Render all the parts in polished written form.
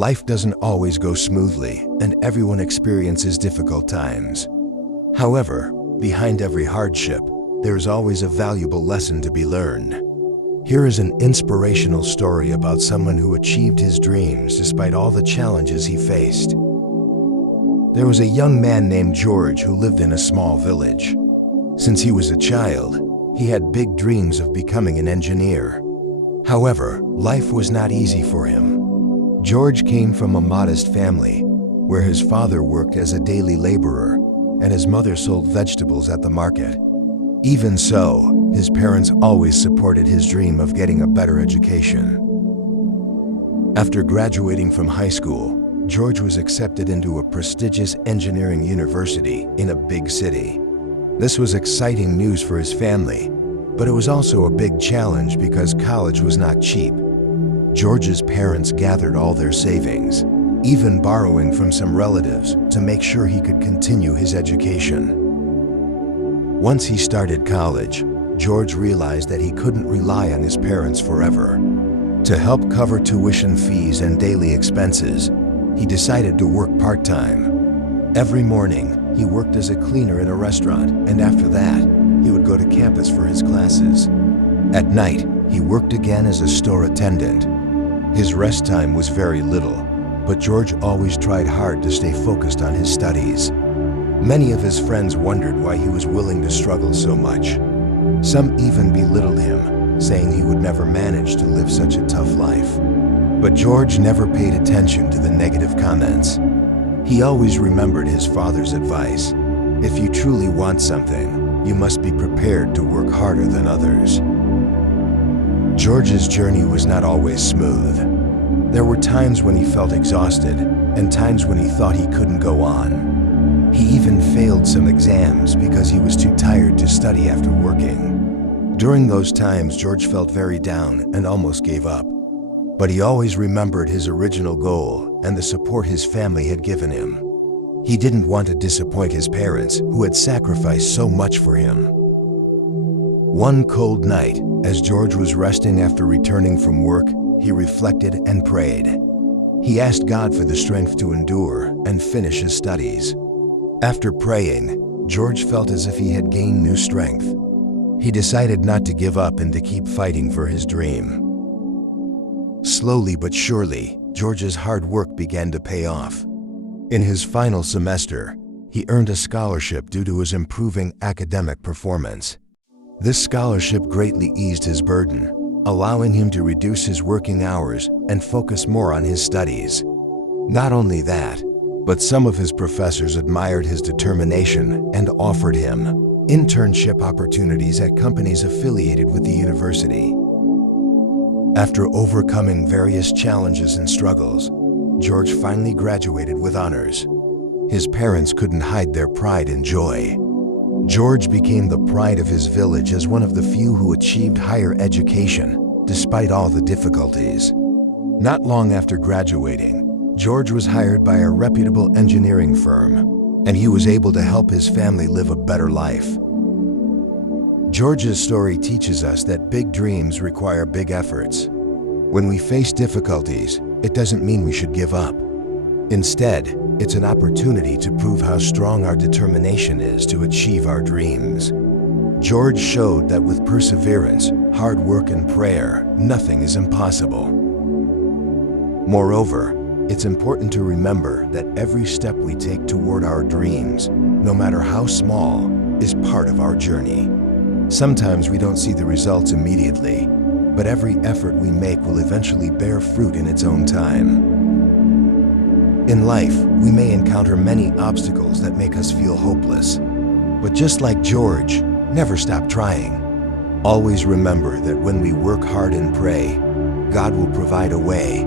Life doesn't always go smoothly, and everyone experiences difficult times. However, behind every hardship, there is always a valuable lesson to be learned. Here is an inspirational story about someone who achieved his dreams despite all the challenges he faced. There was a young man named George who lived in a small village. Since he was a child, he had big dreams of becoming an engineer. However, life was not easy for him. George came from a modest family, where his father worked as a daily laborer and his mother sold vegetables at the market. Even so, his parents always supported his dream of getting a better education. After graduating from high school, George was accepted into a prestigious engineering university in a big city. This was exciting news for his family, but it was also a big challenge because college was not cheap. George's parents gathered all their savings, even borrowing from some relatives to make sure he could continue his education. Once he started college, George realized that he couldn't rely on his parents forever. To help cover tuition fees and daily expenses, he decided to work part-time. Every morning, he worked as a cleaner in a restaurant, and after that, he would go to campus for his classes. At night, he worked again as a store attendant. His rest time was very little, but George always tried hard to stay focused on his studies. Many of his friends wondered why he was willing to struggle so much. Some even belittled him, saying he would never manage to live such a tough life. But George never paid attention to the negative comments. He always remembered his father's advice: if you truly want something, you must be prepared to work harder than others. George's journey was not always smooth. There were times when he felt exhausted and times when he thought he couldn't go on. He even failed some exams because he was too tired to study after working. During those times, George felt very down and almost gave up. But he always remembered his original goal and the support his family had given him. He didn't want to disappoint his parents, who had sacrificed so much for him. One cold night, as George was resting after returning from work, he reflected and prayed. He asked God for the strength to endure and finish his studies. After praying, George felt as if he had gained new strength. He decided not to give up and to keep fighting for his dream. Slowly but surely, George's hard work began to pay off. In his final semester, he earned a scholarship due to his improving academic performance. This scholarship greatly eased his burden, allowing him to reduce his working hours and focus more on his studies. Not only that, but some of his professors admired his determination and offered him internship opportunities at companies affiliated with the university. After overcoming various challenges and struggles, George finally graduated with honors. His parents couldn't hide their pride and joy. George became the pride of his village as one of the few who achieved higher education, despite all the difficulties. Not long after graduating, George was hired by a reputable engineering firm, and he was able to help his family live a better life. George's story teaches us that big dreams require big efforts. When we face difficulties, it doesn't mean we should give up. Instead, it's an opportunity to prove how strong our determination is to achieve our dreams. George showed that with perseverance, hard work, and prayer, nothing is impossible. Moreover, it's important to remember that every step we take toward our dreams, no matter how small, is part of our journey. Sometimes we don't see the results immediately, but every effort we make will eventually bear fruit in its own time. In life, we may encounter many obstacles that make us feel hopeless. But just like George, never stop trying. Always remember that when we work hard and pray, God will provide a way,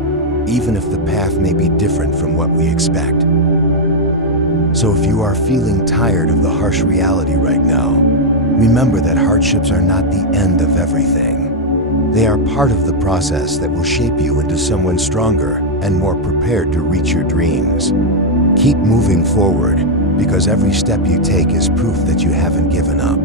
even if the path may be different from what we expect. So if you are feeling tired of the harsh reality right now, remember that hardships are not the end of everything. They are part of the process that will shape you into someone stronger and more prepared to reach your dreams. Keep moving forward, because every step you take is proof that you haven't given up.